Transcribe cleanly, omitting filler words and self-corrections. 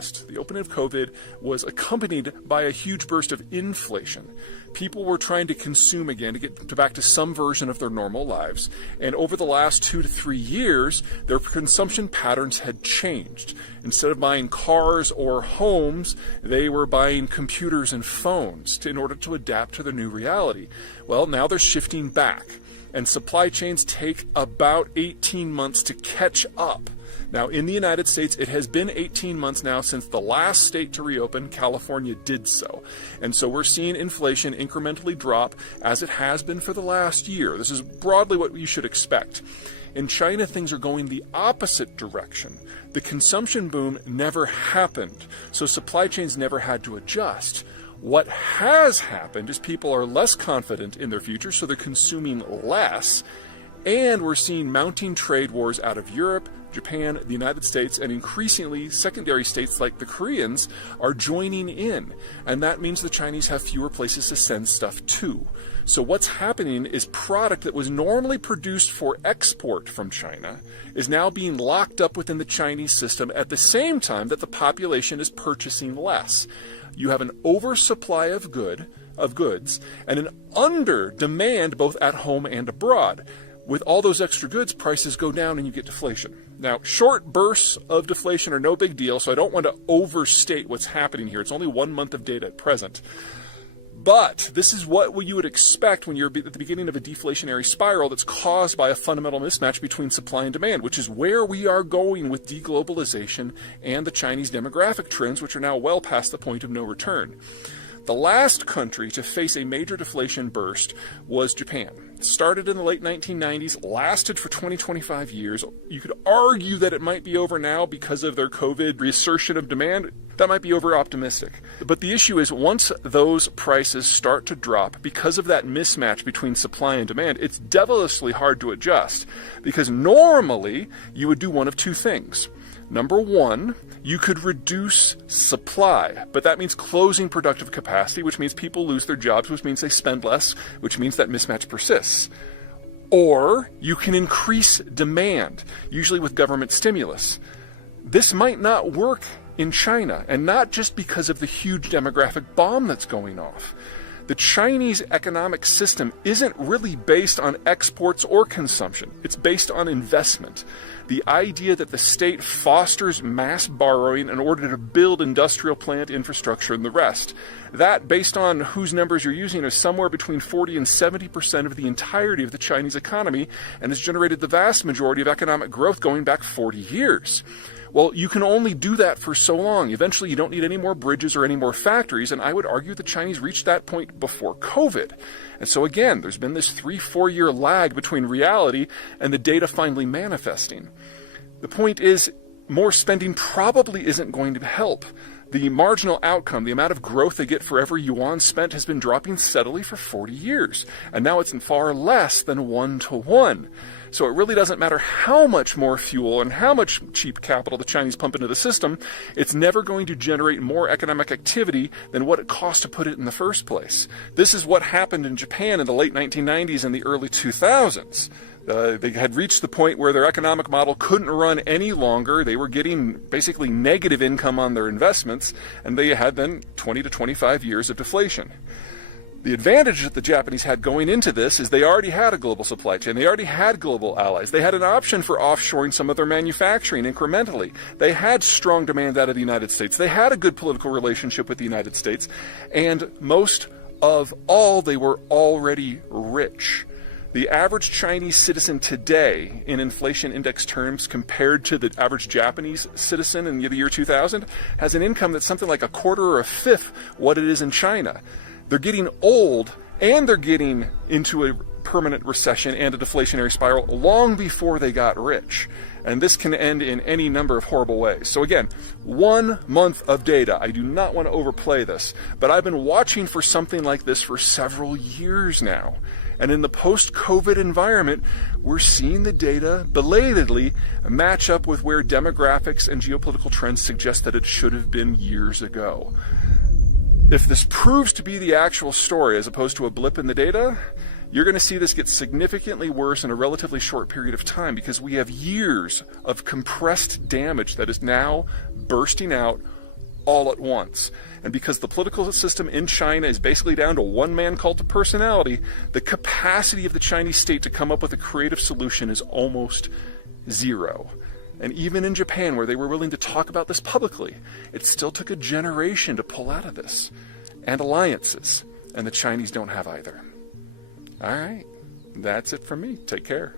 digest. The opening of COVID was accompanied by a huge burst of inflation. People were trying to consume again to get back to some version of their normal lives. And over the last 2 to 3 years, their consumption patterns had changed. Instead of buying cars or homes, they were buying computers and phones in order to adapt to their new reality. Well, now they're shifting back, and supply chains take about 18 months to catch up. Now, in the United States, it has been 18 months now since the last state to reopen, California, did so. And so we're seeing inflation incrementally drop as it has been for the last year. This is broadly what you should expect. In China, things are going the opposite direction. The consumption boom never happened, so supply chains never had to adjust. What has happened is people are less confident in their future, so they're consuming less, and we're seeing mounting trade wars out of Europe, Japan, the United States, and increasingly secondary states like the Koreans are joining in. And that means the Chinese have fewer places to send stuff to. So what's happening is product that was normally produced for export from China is now being locked up within the Chinese system at the same time that the population is purchasing less. You have an oversupply of goods and an under demand both at home and abroad. With all those extra goods, prices go down and you get deflation. Now, short bursts of deflation are no big deal, so I don't want to overstate what's happening here. It's only 1 month of data at present. But this is what you would expect when you're at the beginning of a deflationary spiral that's caused by a fundamental mismatch between supply and demand, which is where we are going with deglobalization and the Chinese demographic trends, which are now well past the point of no return. The last country to face a major deflation burst was Japan. It started in the late 1990s, lasted for 20-25 years. You could argue that it might be over now because of their COVID reassertion of demand. That might be over-optimistic. But the issue is once those prices start to drop because of that mismatch between supply and demand, it's devilishly hard to adjust because normally you would do one of two things. Number one, you could reduce supply, but that means closing productive capacity, which means people lose their jobs, which means they spend less, which means that mismatch persists. Or you can increase demand, usually with government stimulus. This might not work in China, and not just because of the huge demographic bomb that's going off. The Chinese economic system isn't really based on exports or consumption. It's based on investment. The idea that the state fosters mass borrowing in order to build industrial plant infrastructure and the rest. That, based on whose numbers you're using, is somewhere between 40 and 70% of the entirety of the Chinese economy and has generated the vast majority of economic growth going back 40 years. Well, you can only do that for so long. Eventually, you don't need any more bridges or any more factories, and I would argue the Chinese reached that point before COVID. And so again, there's been this 3-4 year lag between reality and the data finally manifesting. The point is, more spending probably isn't going to help. The marginal outcome, the amount of growth they get for every yuan spent, has been dropping steadily for 40 years, and now it's far less than 1-to-1. So it really doesn't matter how much more fuel and how much cheap capital the Chinese pump into the system, it's never going to generate more economic activity than what it cost to put it in the first place. This is what happened in Japan in the late 1990s and the early 2000s. They had reached the point where their economic model couldn't run any longer. They were getting basically negative income on their investments, and they had then 20 to 25 years of deflation. The advantage that the Japanese had going into this is they already had a global supply chain. They already had global allies. They had an option for offshoring some of their manufacturing incrementally. They had strong demand out of the United States. They had a good political relationship with the United States. And most of all, they were already rich. The average Chinese citizen today, in inflation index terms, compared to the average Japanese citizen in the year 2000, has an income that's something like a quarter or a fifth what it is in China. They're getting old, and they're getting into a permanent recession and a deflationary spiral long before they got rich. And this can end in any number of horrible ways. So again, 1 month of data. I do not want to overplay this, but I've been watching for something like this for several years now. And in the post-COVID environment, we're seeing the data belatedly match up with where demographics and geopolitical trends suggest that it should have been years ago. If this proves to be the actual story as opposed to a blip in the data, you're going to see this get significantly worse in a relatively short period of time because we have years of compressed damage that is now bursting out all at once. And because the political system in China is basically down to one-man cult of personality, the capacity of the Chinese state to come up with a creative solution is almost zero. And even in Japan, where they were willing to talk about this publicly, it still took a generation to pull out of this. And alliances. And the Chinese don't have either. All right. That's it from me. Take care.